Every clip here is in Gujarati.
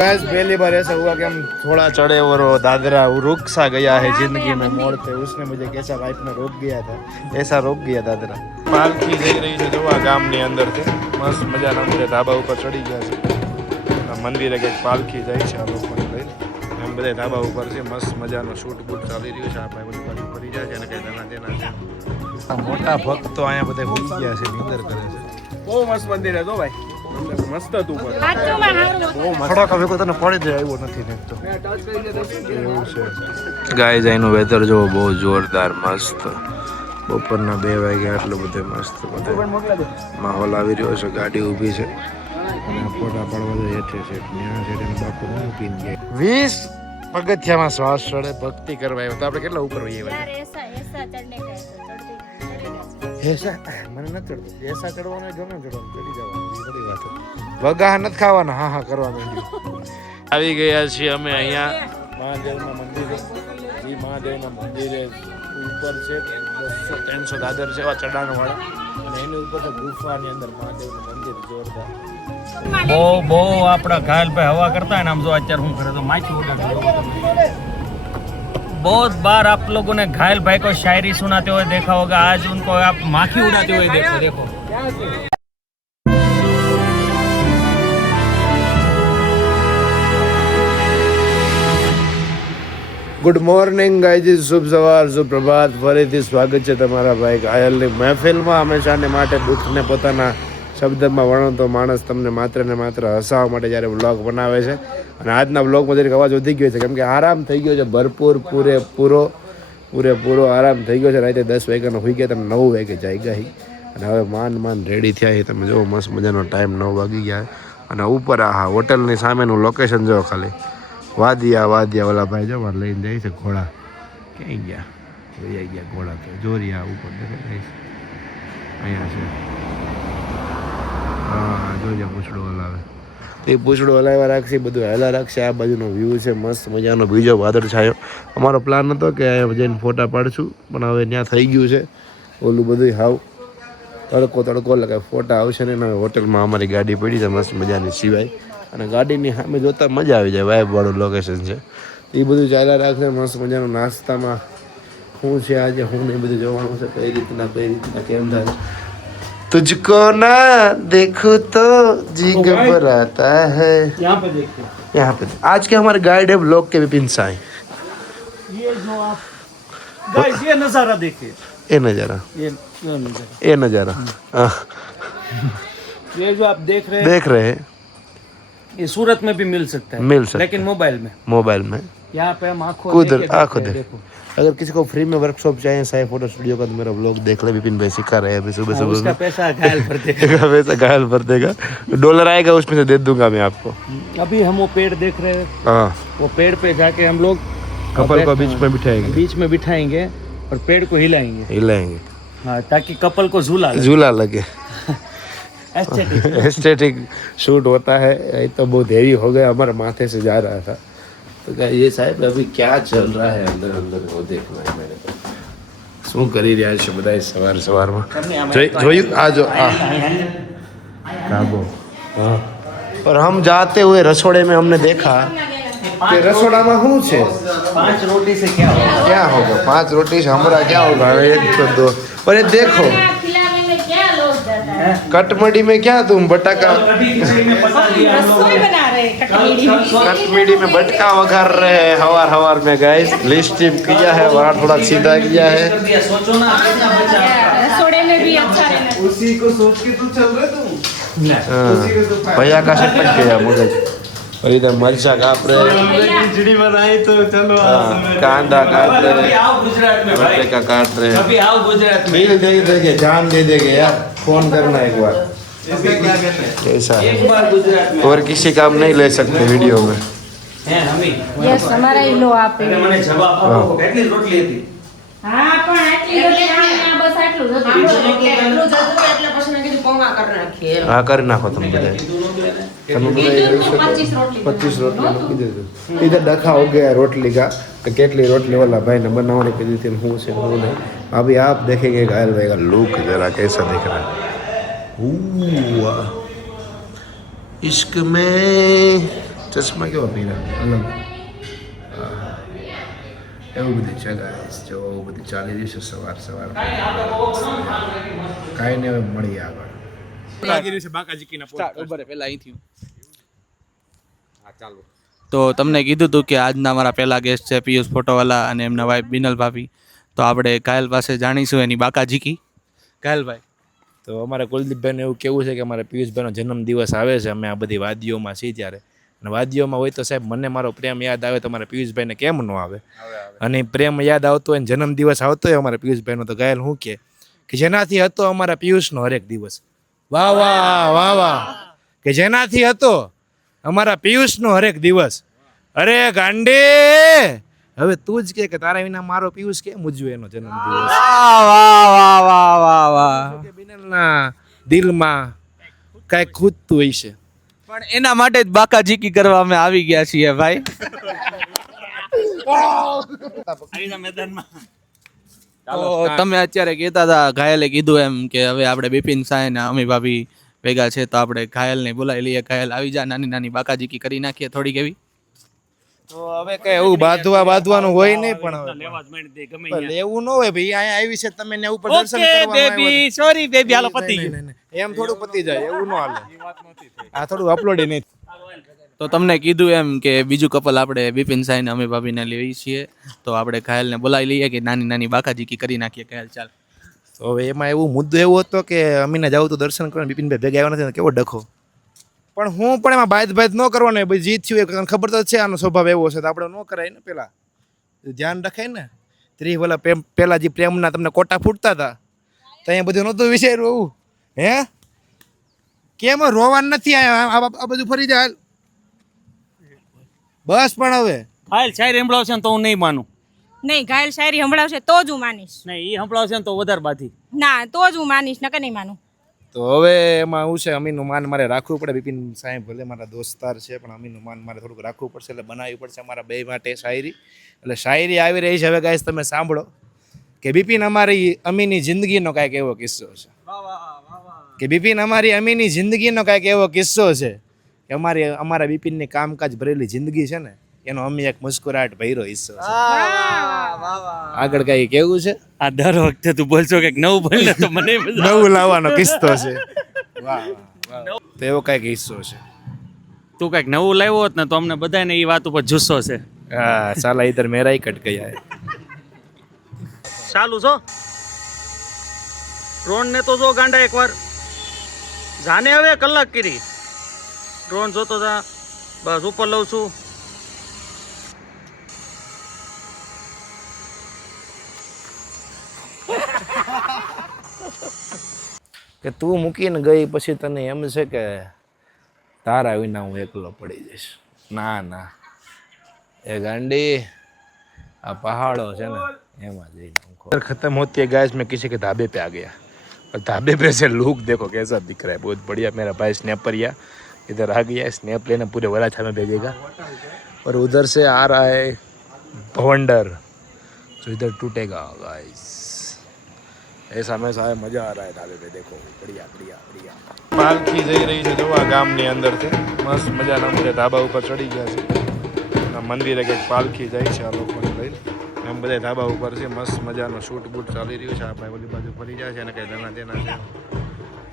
गाइस पहली बार ऐसा हुआ कि हम थोड़ा चढ़े और दादरा रुक सा गया है जिंदगी में मोड़ पे। उसने मुझे कैसा वाइफ में रोक गया था, ऐसा रोक गया दादरा। पालकी જઈ રહી છે જોવા ગામની અંદરથી મસ્ત મજાના બધા ધાબા ઉપર ચડી ગયા છે। મંદિરે કંઈક પાલકી જાય છે આ લોકોને લઈને એમ બધા ધાબા ઉપર છે। મસ્ત મજાનો શૂટ બૂટ ચાલી રહ્યું છે। આ ભાઈ બધું બાજુ ફરી જાય છે અને કંઈ દેના દેના છે। મોટા ભક્તો અહીંયા બધા હોઈ ગયા છે, નિંદર કરે છે। બહુ મસ્ત મંદિર હતો ભાઈ, મસ્ત હતું બહુ થોડાક હવે તને પડી જાય આવ્યો નથી ને તો એવું છે। ગાઈઝ અહીંનું વેધર જો બહુ જોરદાર મસ્ત। બપોરના 2 વાગ્યા એટલો બધો મસ્ત બધો માહોલ આવી રહ્યો છે। ગાડી ઊભી છે અને ફોટા પાડવા હેઠે છે ત્યાં છે તેને બાપુ મૂકીને ગયા 20 પગથિયામાં શ્વાસ ચડે ભક્તિ કરવા આવ્યો તો આપણે કેટલા ઉપર હોઈએ એસા મને નથી ચડતું એસા ચડવાનું ગમે ચડવાનું ચડી જવાનું બધી વાત વગા નથી ખાવાના હા હા કરવા માંડ્યું। આવી ગયા છીએ અમે અહીંયા મહાદેવના મંદિરે। જી મહાદેવના મંદિરે ઉપર છે 200-300 દાદર છે એવા ચડાણ વાળા અને એની ઉપર તો ગુફાની અંદર મહાદેવનું મંદિર જોરદાર। બહુ આપણા ઘાયલ ભાઈ હવા કરતા है ना हम जो અત્યારે હું કરે तो माइक उड़ा बहुत बार आप लोगों ने घायल भाई को शायरी सुनाते हुए देखा होगा, आज उनको आप माखी उड़ाते हुए देखो। ગુડ મોર્નિંગ ગાઈઝ, શુભ સવાર શુભ પ્રભાત। ફરીથી સ્વાગત છે તમારા ભાઈ ઘાયલની મહેફિલમાં। હંમેશાને માટે દુઃખને પોતાના શબ્દમાં વર્ણવતો માણસ તમને માત્ર ને માત્ર હસાવવા માટે જ્યારે વ્લોગ બનાવે છે। અને આજના વ્લોગમાં જરીક અવાજ વધી ગયો છે કેમ કે આરામ થઈ ગયો છે ભરપૂર પૂરેપૂરો આરામ થઈ ગયો છે। રાતે 10 વાગ્યાનો હોઈ ગયા, તમે 9 વાગે જાગ્યા હી અને હવે માંડ રેડી થયા છે। તમે જો મસ્ત મજાનો ટાઈમ 9 વાગી ગયા અને ઉપર આ હોટલની સામેનું લોકેશન જો ખાલી વાદિયા વાલા ભાઈ જો લઈને જાય છે ઘોડા। ક્યાંય ગયા વહી ગયા ઘોડા તો જોરિયા ઉપર દેખાય અહીંયા છે। હા જોઈ પૂછડો હલાવે એ પૂછડો હલાવ્યા રાખશે, બધું હેલા રાખશે। આ બાજુનો વ્યૂ છે મસ્ત મજાનો, બીજો વાદળ છાયો। અમારો પ્લાન હતો કે અહીંયા જઈને ફોટા પાડશું પણ હવે ત્યાં થઈ ગયું છે ઓલું બધું હાવ તડકો લગાવે ફોટા આવશે ને। હવે હોટલમાં અમારી ગાડી પડી છે મસ્ત મજાની સિવાય અને ગાડીની સામે જોતા મજા આવી જાય, વાઇબવાળું લોકેશન છે। એ બધું ચાલ્યા રાખશે મસ્ત મજાનું। નાસ્તામાં શું છે આજે શું નહીં બધું જોવાનું છે, કઈ રીતના કેમ થાય। तुझको ना देखो तो जी घबराता है। यहाँ पे आज के हमारे गाइड है ब्लॉग के विपिन साई। ये जो आप गाइस ये नजारा देखिए, ये नजारा ये जो आप देख रहे हैं ये सूरत में भी मिल सकता है लेकिन मोबाइल में यहाँ पे हम आंखों देखो। अगर किसी को फ्री में वर्कशॉप चाहिए साई फोटो स्टूडियो का तो मेरा व्लॉग देख ले, विपिन भाई सिखा रहे हैं अभी सुबह। उसका पैसा घायल भर देगा डॉलर आएगा उसमें से दे दूंगा मैं आपको। अभी हम वो पेड़ देख रहे हैं, वो पेड़ पे जाके हम लोग कपल को बीच में बिठाएंगे और पेड़ को हिलाएंगे हाँ, ताकि कपल को झूला लगे। एस्थेटिक शूट होता है। ये तो बहुत हेवी हो गया, हमारे माथे से जा रहा था तो क्या ये साहब अभी क्या चल रहा है अंदर वो देखना है मेरे को। શું કરી રહ્યા છે બધા સવારમાં જોયું આ જો और हम जाते हुए रसोड़े में हमने देखा कि रसोड़ा में શું છે 5 रोटी से क्या होगा 5 रोटी से हमारा क्या होगा 1 तो 2 और ये देखो कटमड़ी में क्या तुम बटाका कटमड़ी में बटका वघार रहे हैं हवार में गाइस। लिस्टिप किया है वहाँ थोड़ा सीधा किया है। उसी को सोच के तू चल रहे तुम भैया का सटक गया मगज। और इधर मरचा काट रहे खिचड़ी बनाई तो चलो कांदा काट रहे गुजरात में भाई का काट रहे अभी आओ गुजरात में देंगे जान दे देंगे यार। फोन करना एक बार ऐसा एक बार गुजरात में और किसी काम नहीं ले सकते वीडियो में हैं हमी यस हमारा ही लो आप મને જવાબ આપો કેટલી રોટલી હતી હા પણ આટલી રોટલી આ બસ આટલું જ હતું એટલું જ હતું એટલે પછી મેં કીધું પૌવા કરી નાખીએ हाँ कर नाखो तुम બધા તમે બધા 25 રોટલી મૂકી દેજો। इधर डखा हो गया रोटली का तो કેટલી રોટલી वाला भाई ने बनाने की दी थी हूँ से हूँ नहीं। अभी आप देखेंगे घायल भाई का लुक जरा कैसा दिख रहा है। इश्क में ચશ્મા કેવા પહેર્યા અલગ એવું બધી છે ગાઈસ જો બધી ચાલી રહી છે સવાર કાંઈ નહીં હવે મળીએ આગળ લાગી રહ્યું છે બાકાજીકીના ઉભરે પહેલા અહીંથી તો તમને કીધું હતું કે આજના મારા પહેલા ગેસ્ટ છે પિયુષ ફોટોવાલા અને એમના વાઈફ બિનલ ભાભી. તો આપણે ઘાયલ પાસે જાણીશું એની બાકાજીકી. ઘાયલભાઈ, તો અમારે કુલદીપભાઈને એવું કેવું છે કે અમારે પિયુષભાઈનો જન્મદિવસ આવે છે, અમે આ બધી વાદીઓમાં છીએ ત્યારે, અને વાદીઓમાં હોય તો સાહેબ મને મારો પ્રેમ યાદ આવે તો અમારે પિયુષભાઈને કેમ ન આવે? અને પ્રેમ યાદ આવતો હોય ને જન્મદિવસ આવતો હોય અમારે પિયુષભાઈનો તો ઘાયલ શું કે જેનાથી હતો અમારા પિયુષનો હરેક દિવસ. વાહ વાહ વાહ વાહ, કે જેનાથી હતો અમારા પિયુષનો હરેક દિવસ. અરે ગાંડે, હવે તું જ કે તારા વિના મારો પિયુષ કેમ ઉજવે એનો જન્મદિવસ? કે બિનલના દિલમાં કાંઈક ખૂટતું હોય છે. પણ એના માટે જ બાકાજીકી કરવા અમે આવી ગયા છીએ ભાઈ. તો તમે અત્યારે કહેતા હતા, ઘાયલે કીધું એમ કે હવે આપણે બિપિન સાય ને અમી ભાભી ભેગા છે તો આપણે ઘાયલને બોલાવી લઈએ. ઘાયલ આવી જા, નાની નાની બાકાજીકી કરી નાખીએ થોડીક એવી. તો હવે કઈ એવું બાંધવાનું હોય નહીં, પણ એવું ન હોય ભાઈ. અહીંયા આવી છે તમે ને ઉપર દર્શન કરવા બેબી સોરી બેબી હાલો પતી ગયું. એમ થોડું પતી જાય એવું ન હાલે. આ થોડું અપલોડ નહીં. તો તમને કીધું એમ કે બીજું કપલ આપણે બિપિન સાય ને અમી ભાભીને લઈએ છીએ તો આપણે ઘાયલને બોલાવી લઈએ કે નાની નાની બાકાજીકી કરી નાખીએ. ઘાયલ ચાલ. તો હવે એમાં એવું મુદ્દો એવો હતો કે અમીને જાવ તો દર્શન કરવા, બિપિનભાઈ ભેગા આવ્યા નથી, કેવો ડખો. પણ હું પણ એમાં બાદ ન કરવાનો, ભાઈ જીત થયું તને ખબર તો છે આનો સ્વભાવ એવો છે તો આપણે ન કરાય ને. પેલા ધ્યાન રખાય ને. પેલા જે પ્રેમના તમને કોટા ફૂટતા હતા તો અહીંયા બધું નહોતું વિચાર્યું. હે કેમ રોવાનું નથી? આ બધું ફરી જાય બસ. પણ હવે ઘાયલ શાયરી સંભળાવશે ને તો હું નહીં માનું. નહીં, ઘાયલ શાયરી સંભળાવશે તો જ હું માનીશ. નહીં, એ સંભળાવશે ને તો વધારે બાથી. ના, તો જ હું માનીશ, નકર નહીં માનું. તો હવે એમાં એવું છે, અમીનું માન મારે રાખવું પડે. બિપિન સાહેબ ભલે મારા દોસ્તાર છે પણ અમીનું માન મારે થોડુંક રાખવું પડશે, એટલે બનાવવી પડશે અમારા બે માટે શાયરી. એટલે શાયરી આવી રહી છે હવે ગાઈસ, તમે સાંભળો કે બિપિન અમારી અમીની જિંદગીનો કાંઈક એવો કિસ્સો છે. કે બિપિન અમારી અમીની જિંદગીનો કાંઈક એવો કિસ્સો છે કે અમારા બિપિનની કામકાજ ભરેલી જિંદગી છે ને એનો અમી એક મુસ્કુરાટ ભર્યો હિસ્સો છે. આગળ કઈ કેવું છે? આ દર વખતે તું બોલશો કે નવું બોલે તો મને નવું લાવવાનો કિસ્સો છે. વાહ તો એવો કઈક હિસ્સો છે. તું કઈક નવું લાવ્યો હોત ને તો અમને બધાને એ વાત ઉપર જુસ્સો છે. હા સાલા ઇધર મેરા ही कट गया है. ચાલુ છો ડ્રોન ને તો જો ગાંડા એકવાર જાને હવે કલાક કરી ડ્રોન જોતો તા. બસ ઉપર લઉં છું. કે તું મૂકીને ગઈ પછી તને એમ છે કે તારા વિના હું એકલો પડી જઈશ. ના ના એ ગાંડી, આ પહાડો છે ને એમાં જઈને खत्म होती है गाइस. मैं किसी के ढाबे पे आ गया और ढाबे पे से लुक देखो कैसा दिख रहा है. बहुत बढ़िया. मेरा भाई स्नैपरिया इधर आ गया है, स्नैप लेने पूरे वराछा में भेजेगा. और उधर से आ रहा है भवंडर जो इधर टूटेगा गाइस. ऐसा हमेशा है, मजा आ रहा है ढाबे पे. देखो बढ़िया बढ़िया बढ़िया. पालखी જઈ રહી છે જોવા ગામની અંદરથી. મસ્ત મજાના મુજે ધાબા ઉપર ચડી ગયા છે. મંદિરે કંઈક પાલખી જાય છે આ લોકોને લઈ. એમ બધા ધાબા ઉપર છે. મસ્ત મજાનો શૂટ બૂટ ચાલી રહ્યું છે. આ ભાઈ ઓલી બાજુ ફરી જાય છે અને કંઈ દેના દેના છે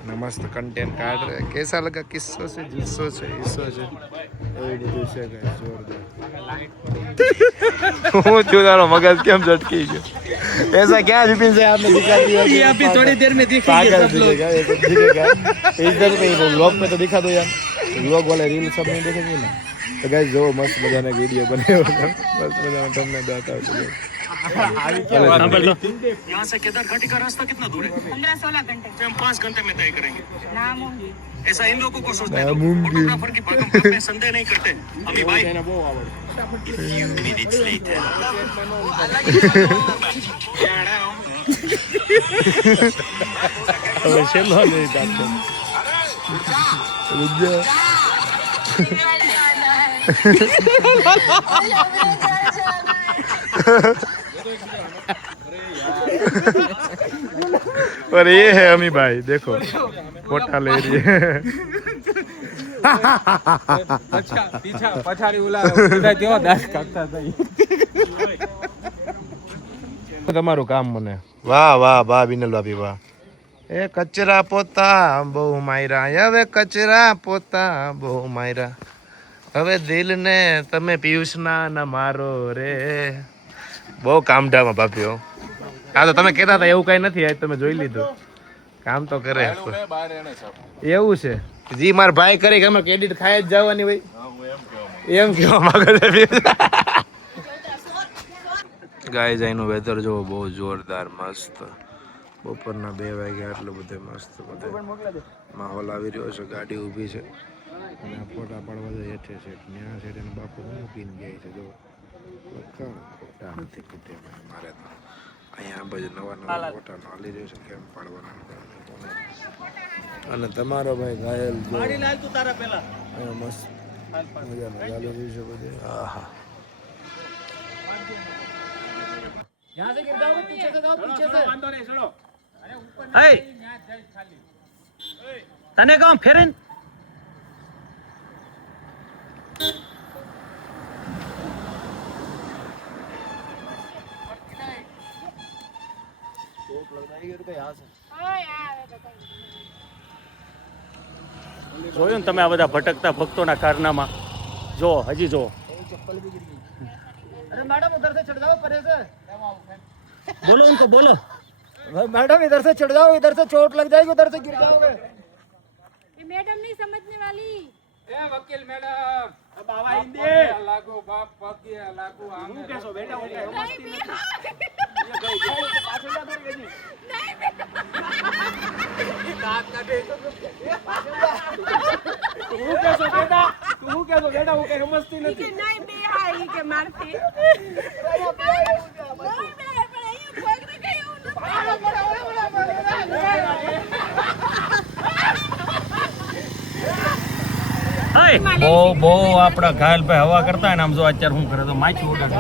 અને મસ્ત કન્ટેન્ટ કાઢ રહે. કેસા લગા કિસ્સો છે, જિસ્સો છે, હિસ્સો છે, એવી બધું છે કંઈ જોરદાર. હું છું તારો મગજ કેમ ઝટકી ગયો? ऐसा क्या विपिन से आपने दिखा दिया? ये अभी थोड़ी देर में दिखेंगे सब लोग. इधर में व्लॉग में तो दिखा दो यार. व्लॉग वाले रील सब नहीं देखेंगे ना. तो गाइस जो मस्त मजाना वीडियो बने होगा, मस्त मजाना तुमने बताता हूं. यहाँ से केदारघाटी का रास्ता कितना दूर है? 15-16 घंटे. हम 5 घंटे में तय करेंगे. ना मूंगी. ऐसा इन लोगों को सोचते हैं. फोटोग्राफर की भागम भाग में संदेह नहीं करते. अमी भाई और ये है अमी भाई, देखो फोटा ले रही है. પછાડી ઉલા કેવા દાસ કાઢતા હતા. તમારું કામ મને વાહ વાહ વાહ બિનલ ભાભી વાહ. એ કચરા પોતા બહુ માયરા, હવે કચરા પોતા બહુ માયરા, હવે દિલને તમે પિયુષના ના મારો રે. બહુ કામઢામાં ભાભીઓ. હા તો તમે કહેતા હતા એવું કઈ નથી, આજ તમે જોઈ લીધું કામ તો કરે. એવું છે જી માર ભાઈ કરી કે અમે ક્રેડિટ ખાઈ જ જવાની ભાઈ એમ કેવા માંગે છે. ગાઈઝ અહીંનું વેધર જો બહુ જોરદાર મસ્ત. બપોરના 2 વાગ્યા એટલે બધે મસ્ત બધે માહોલ આવી રહ્યો છે. ગાડી ઊભી છે અને આ ફોટા પાડવા જાય હેઠે છે. ત્યાં છે એને બાપુ મૂકીને જાય છે. જો ફોટા નથી કીધે મારે તો અહીંયા બધું નવા ફોટા હાલી રહ્યો છે કેમ પાડવાના. અને તમારો ભાઈ ઘાયલ જો મસ્ત મજાનું ચાલી રહ્યું છે બધે. આહા તને કહું ફેરેન જોયું ને તમે આ બધા ભટકતા ભક્તોના કારનામાં. જો હજી જો बोलो उनको बोलो मैडम इधर से चढ़ जाओ, इधर से चोट लग जाएगी, उधर से गिर जाओगे. ये मैडम नहीं समझने वाली. ए वकील मैडम बाबा हिंदी लागू बाप पकी लागू आंगे હું કેસો બેટા હું કઈ મસ્તી નથી. ये गई पाछળ જા દોરી ગઈ દાંત કાઢે. તું કેસો બેટા હું કઈ મસ્તી નથી. नहीं बे आई के मारती. બહુ આપણા ઘાयल पे हवा करता है ना. हम जो અત્યારે હું કરે તો માછી ઉડાડી.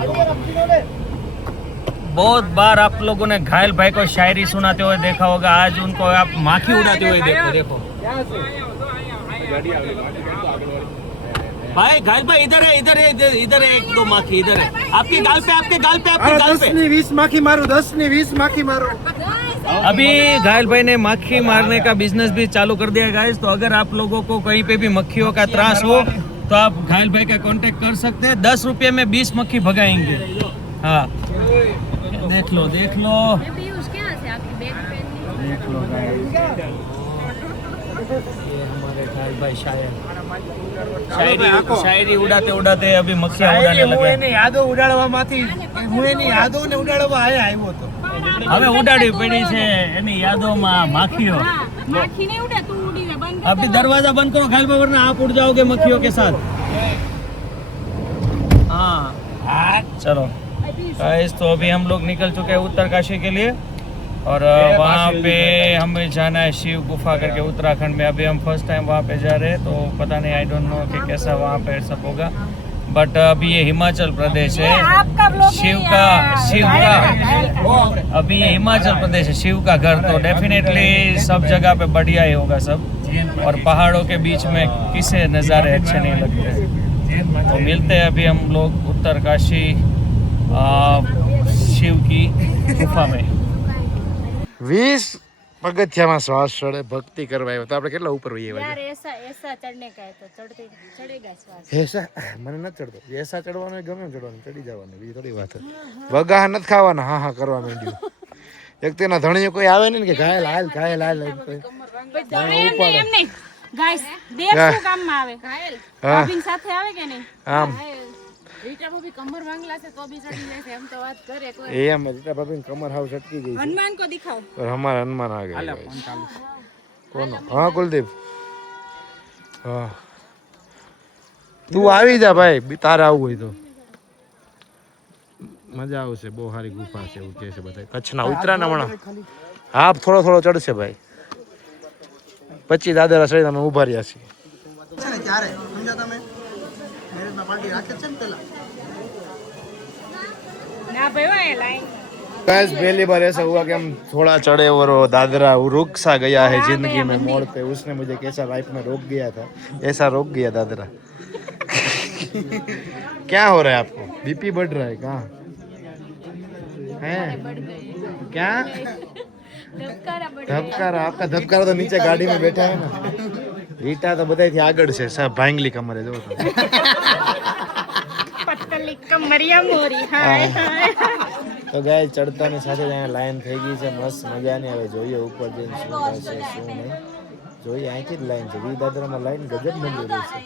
बहुत बार आप लोगों ने घायल भाई को शायरी सुनाते हुए देखा होगा, आज उनको आप माखी उड़ाते हुए देखो. देखो भाई घायल भाई इधर है, इधर है, इधर है. 1 2 माखी इधर है आपके गाल पे, आपके गाल पे, आपके गाल पे. 10 ની 20 माखी मारो, 10 ની 20 माखी मारो. अभी घायल भाई ने मक्खी मारने का बिजनेस भी चालू कर दिया गाइस. तो अगर आप लोगों को कहीं पे भी मक्खियों का त्रास हो तो आप घायल भाई का कांटेक्ट कर सकते हैं. 10 रुपये में 20 मक्खी भगाएंगे. हाँ देख लो देख लो देख लो गाइस. ये हमारे घायल भाई शायरी उड़ाते उड़ाते अभी मक्खियां उड़ाने लगे. એની યાદો ઉડાડવામાંથી હું એની યાદોને ઉડાડવા આવ્યો હતો. હવે ઉડાડી પડી છે એની યાદોમાં માખીઓ. माखी नहीं उड़ा, तू उड़ी है. बंद कर. अभी दरवाजा बंद करो घायल भाई वरना आप उड़ जाओगे मक्खियों के साथ. हाँ चलो गाइस, तो अभी हम लोग निकल चुके हैं उत्तरकाशी के लिए और वहाँ पे हमें जाना है शिव गुफा करके उत्तराखंड में. अभी हम फर्स्ट टाइम वहाँ पे जा रहे हैं तो पता नहीं, आई डोंट नो कि कैसा वहाँ पे सब होगा. बट अभी ये हिमाचल प्रदेश है. शिव का अभी ये हिमाचल प्रदेश है, शिव का घर. तो डेफिनेटली सब जगह पे बढ़िया ही होगा सब. और पहाड़ों के बीच में किसे नज़ारे अच्छे नहीं लगते. तो मिलते हैं अभी हम लोग उत्तरकाशी शिव की गुफा में. 20 પગથિયામાં શ્વાસ ચડે ભક્તિ કરવા આવ્યો તો આપણે કેટલા ઉપર હોઈએ यार ऐसा ऐसा चढ़ने का है तो चढ़ेगा श्वास. એસા મને નથી ચડતો. એસા ચડવાનું ગમે એમ ચડવાનું, ચડી જવાનું, બીજી થોડી વાત છે. વગા નથી ખાવાના, હા હા કરવા માંડ્યું. એક તેના ધણીઓ કોઈ આવે નહીં ને કે ઘાયલ હાલ ઘાયલ હાલ. એમ નહીં ગાઈસ, દેવ શું કામમાં આવે? ઘાયલ ભાભી સાથે આવે કે નહીં? આમ રીટા ભાભી કમર વાંગલા છે તો બી ચડી જાય છે એમ તો વાત કરે કોઈ. એમ રીટા ભાભી કમર હાવ છટકી ગઈ છે. હનુમાન को दिखाओ. और हमारा हनुमान आ गया कौन? हाँ कुलदीप, हाँ તું આવી જા ભાઈ, તારે આવવું હોય તો મજા આવશે. બહુ સારી ગુફા છે એવું કહે છે બધા. કચ્છના ઉતરાના વણા હા થોડો થોડો ચડશે ભાઈ. 25 દાદરા સહિત અમે ઉભા રહ્યા છીએ. ત્યારે સમજા તમે મેરેજમાં પાર્ટી રાખે છે ને પેલા ના ભાઈ લાઈન गाइस पहली बार ऐसा हुआ कि हम थोड़ा चढ़े और वो दादरा वो रुक सा गया है जिंदगी में मोड़ पे। उसने मुझे कैसा लाइफ में रोक गया था, ऐसा रोक गया दादरा। क्या हो रहा है आपको? बीपी बढ़ रहा है? कहाँ है? क्या धबकारा? आपका धबकारा तो नीचे गाड़ी में बैठा है ना। रीटा तो बताई थी आगड़ से सब भांगली कमरे जो પતલી કમરિયા મોરી હાય હાય તો ગાય ચડતાની સાથે જ અહીંયા લાઈન થઈ ગઈ છે મસ્ત મજાની. હવે જોઈએ ઉપર જઈને શું થશે શું નહીં. જોઈએ અહીંથી જ લાઈન છે. વી દાદરામાં લાઈન ગજબ મંદિર છે.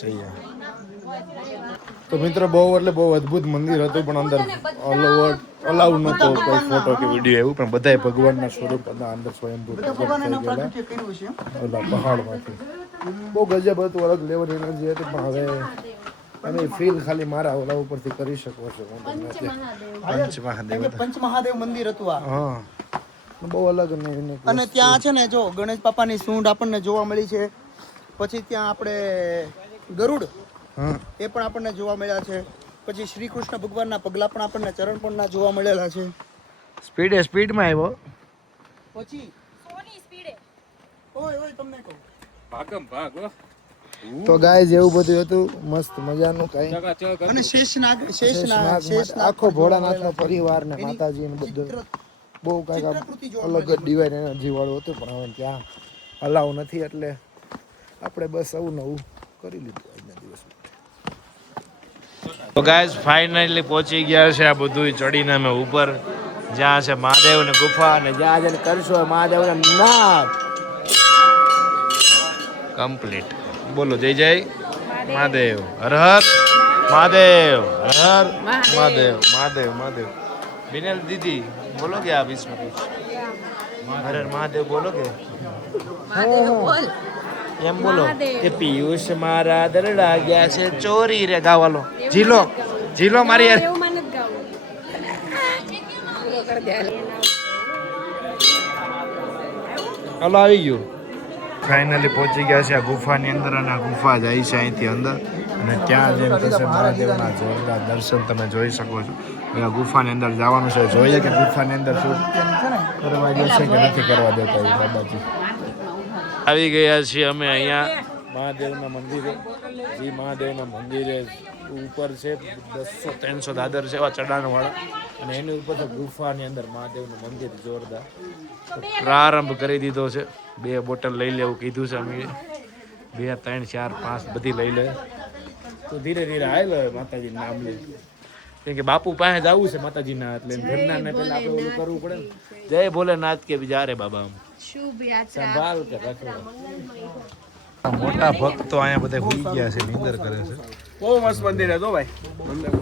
જોઈએ તો મિત્રો બહુ એટલે બહુ અદ્ભુત મંદિર હતું પણ અંદર અલાઉ નહોતો કોઈ ફોટો કે વિડીયો એવું. પણ બધાય ભગવાનના સ્વરૂપ હતા અંદર સ્વયંભૂ પ્રગટ થઈ ગયેલા ઓલા પહાડમાંથી. બહુ ગજબ હતું, અલગ લેવલ એનર્જી હતી. પણ હવે અને ફીલ ખાલી મારા ઓલા ઉપરથી કરી શકો છો. પંચમહાદેવ મંદિર હતું આ. હા બહુ અલગ અને ત્યાં છે ને જો ગણેશ બાપાની સૂંઢ આપણને જોવા મળી છે. પછી ત્યાં આપણે ગરુડ હા એ પણ આપણને જોવા મળ્યા છે. પછી શ્રી કૃષ્ણ ભગવાનના પગલા પણ આપણને ચરણ પણ જોવા મળેલા છે. સ્પીડમાં આવ્યો. પછી સોની સ્પીડે ઓય ઓય તમને કહું તો ગાય જેવું બધું હતું મસ્ત મજાનું. કઈ અને શેષનાગ આખો ભોળાનાથનો પરિવાર ને માતાજી ને બધું બહુ કાંઈક અલગ જ ડિવાઇન એનર્જી વાળું હતું. પણ હવે ત્યાં અલાવ નથી એટલે આપણે બસ આવું નવું કરી લીધું આજના દિવસમાં. તો ગાઈઝ ફાઇનલી પહોંચી ગયા છે આ બધું ચડીને અમે ઉપર. જ્યાં છે મહાદેવની ગુફા અને જ્યાં જઈને કરશો મહાદેવના નાદ કમ્પ્લીટ. બોલો જય જય મહાદેવ, હર હર મહાદેવ, હર હર મહાદેવ, મહાદેવ મહાદેવ. बिनल दीदी बोलोगे आप इसमें कुछ? हर हर महादेव बोलोगे? એમ બોલો કે પિયુષ મારા દરડા ગયા છે ચોરી રે ગાવાલો. જીલો જીલો મારી યાર. એવું મને જ ગાવું હલો આવી ગયું. ફાઇનલી પહોંચી ગયા છે આ ગુફાની અંદર અને આ ગુફા જાય છે અહીંથી અંદર અને ત્યાં જઈને થશે મહાદેવના જોરદાર દર્શન તમે જોઈ શકો છો. આ ગુફાની અંદર જવાનું છે. જોઈએ કે ગુફાની અંદર શું કરવા દેશે કે નથી કરવા દેતા એ બાબાજી. આવી ગયા છીએ અમે અહીંયા મહાદેવના મંદિરે. જે મહાદેવના મંદિરે ઉપર છે 200-300 દાદર છે એવા ચડાણવાળા અને એની ઉપર તો ગુફાની અંદર મહાદેવનું મંદિર જોરદાર. પ્રારંભ કરી દીધો છે. 2 બોટલ લઈ લેવું કીધું છે અમે. 2, 3, 4, 5 બધી લઈ લે તો ધીરે ધીરે હાલ માતાજી નામ લે. કેમ કે બાપુ પાસે જવું છે માતાજીના એટલે ઘરના ને પેલા આપણે ઓલું કરવું પડે ને. જય ભોલેનાથ કે જા રે બાબા સંભાળ કે રાખો. મોટા ભક્તો અહીંયા બધા હોઈ ગયા છે, નિંદર કરે છે. બહુ મસ્ત મંદિર હતો ભાઈ,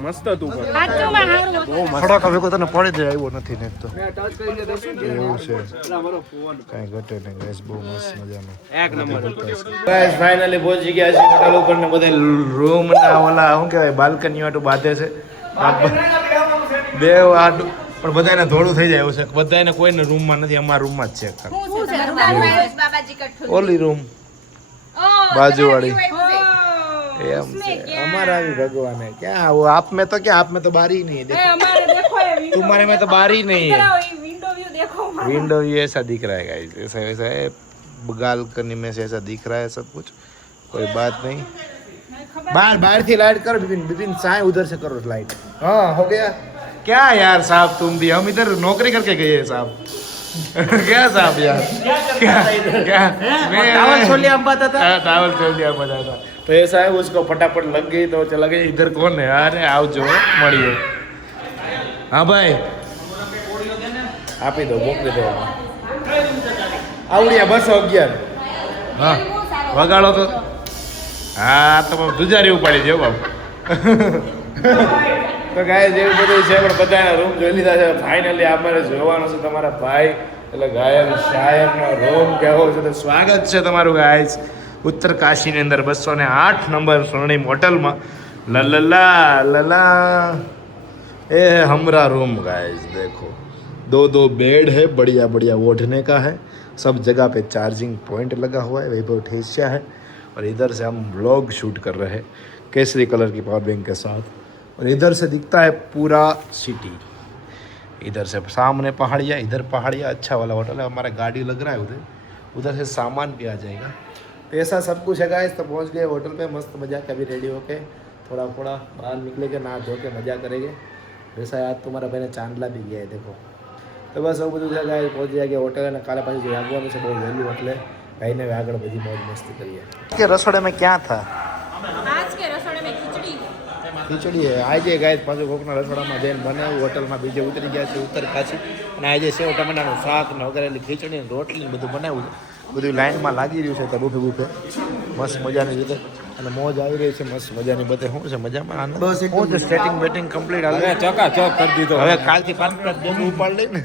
મસ્ત હતું. સાચુંમાં હારું હતું. ખડક હવે તને પડી જ આવ્યો નથી ને તો એવું છે. કાંઈ ઘટે નહીં ગાઈસ, બહુ મસ્ત મજાનું એક નંબર. ગાઈસ ફાઇનલી પહોંચી ગયા છે હોટલ ઉપર ને બધા રૂમ ના ઓલા શું કહેવાય બાલ્કની વાટું બાંધે છે. બે આટું પણ બધાને થોડું થઈ જાય એવું છે. બધાને કોઈને રૂમમાં નથી, અમારા રૂમમાં જ છે. ઓલી રૂમ બાજુવાળી એમ છે. અમારા भी भगवान है क्या वो आप में तो क्या आप में तो बारी नहीं है. हमारे देखो ये तुम्हारे में तो बारी नहीं है. विंडो व्यू देखो. विंडो व्यू ऐसा दिख रहा है गाइस, ऐसा वैसा है. बालकनी में से ऐसा दिख रहा है सब कुछ. कोई बात नहीं. बाहर थी लाइट करो बिपिन. बिपिन साए उधर से करो लाइट. हाँ हो गया. क्या यार साहब तुम भी, हम इधर नौकरी करके गए हैं साहब. क्या साहब यार क्या मैं टावल छोड़ लिया बताता था. टावल छोड़ दिया बताता. तो ऐसा है उसको फटाफट लग गई तो चला गया. इधर कौन है? अरे आओ जो મળીએ. હા ભાઈ આપી દો, મોકલી દો. આવડ્યા 211. હા વગાડો તો. હા તો દુજારી ઉપાડી દો બાબુ. તો ગાય જેવું બધું છે પણ બધાના રૂમ જોઈ લીધા છે. ફાઇનલી અમારે જોવાનો છે તમારા ભાઈ એટલે ગાયન શાયરનો રૂમ કેવો છે. તો સ્વાગત છે તમારું ગાઈસ ઉત્તર કાશીની અંદર 208 નંબર સ્વર્ણિમ હોટલમાં. લલલા લલા એ हमारा रूम गाइस देखो. 2 बेड है, बढ़िया बढ़िया ओढ़ने का है. सब जगह पे चार्जिंग पॉइंट लगा हुआ है. वैभव ठेसिया है और इधर से हम व्लॉग शूट कर रहे हैं केसरी कलर की पावर बैंक के साथ. और इधर से दिखता है पूरा सिटी. इधर से सामने पहाड़िया, इधर पहाड़िया, अच्छा वाला होटल है। हमारा गाड़ी लग रहा है उधर, उधर से सामान भी आ जाएगा। तो ऐसा सब कुछ है गाइस। तो पहुंच गए होटल पे, मस्त मजा के अभी रेडी होके थोड़ा थोड़ा बाहर निकलेंगे, नहा धो के मजा करेंगे। वैसा आज तुम्हारा भाई ने चांदला भी गया है देखो। तो बस वो બધું જગ્યાએ પહોંચી જાય હોટલ અને કાલે પાછું જાગવાનું છે બહુ વહેલું, એટલે ભાઈને આગળ બધી મોજ મસ્તી કરીએ। કે રસોડે में क्या था? आज के रसोड़े में खिचड़ी ખીચડી હે આજે ગાઈસ, પાછું કોકના રસોડામાં જઈને બનાવ્યું, હોટલમાં બીજે ઉતરી ગયા છે ઉત્તર કાશી, અને આજે સેવ ટમેટાનું શાક ને વગેરેલી ખીચડી ને રોટલી ને બધું બનાવ્યું છે। બધું લાઈનમાં લાગી રહ્યું છે તો બુફે બુફે મસ્ત મજાની રીતે, અને મોજ આવી રહી છે મસ્ત મજાની બધે। શું છે મજામાં આનંદ? બસ એકદમ હું સેટિંગ બેટિંગ કમ્પ્લીટ હાલે, ચકાચક કરી દીધો હવે કાલથી 5 ડેમ ઉપાડ લઈ ને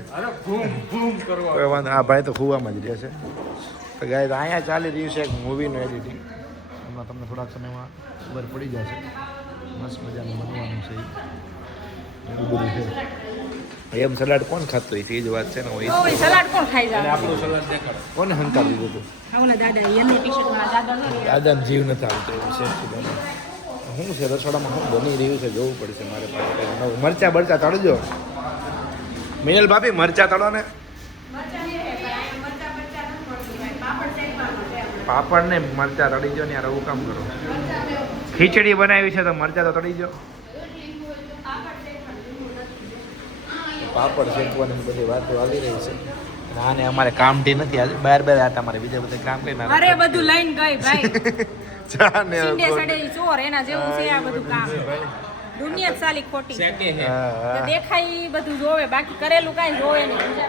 કોઈ વાંધો। આ ભાઈ તો ખુવામાં જ રહે છે। તો ગાઈસ અહીંયા ચાલી રહ્યું છે એક મૂવીનું એડિટિંગ, હમણાં તમને થોડાક સમયમાં ખબર પડી જશે। મસ્ત મજાનું બનવાનું છે, એવું બધું છે। એમ સલાડ કોણ ખાતું હોય છે એ જ વાત છે ને। ઓય સલાડ કોણ ખાઈ જાય આપણું સલાડ દેખાડો। કોને હંકારી દીધું હતું? ઓલા દાદા યલો ટી-શર્ટ વાળા દાદા નો દાદાને જીવ નથી આવતો એવું છે। શું છે રસોડામાં શું બની રહ્યું છે જોવું પડશે મારે પાસે કંઈક નવું। મરચા બરચા તળજો મિનલ ભાભી, મરચા તળો ને। પાપડ ને મરચા તળી જો ને યાર, આવું કામ કરો। ખીચડી બનાવી છે તો મરચા તો તળી જો। પાપડ શેકવાની બધી વાતો હાલી રહી છે। આને અમારે કામથી નથી આજે, બહાર હતા અમારે બીજા બધા કામ કરી અરે બધું લઈને ગઈ ભાઈ ચા ને સિંડે સડે ચોર એના જેવું છે આ બધું કામ। દુનિયા જ સાલી ખોટી તો દેખાય ઈ બધું જોવે, બાકી કરેલું કાંઈ જોવે નહીં।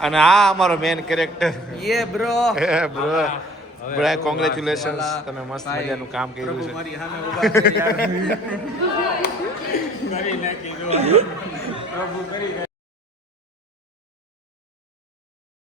અને આ અમારો મેન કેરેક્ટર યે બ્રો બ્રો, બ્રો કોંગ્રેચ્યુલેશન્સ, તમે મસ્ત મજાનું કામ કર્યું છે। મારી સામે ઊભા છે યાર. કરી નાખી જો પ્રભુ કરી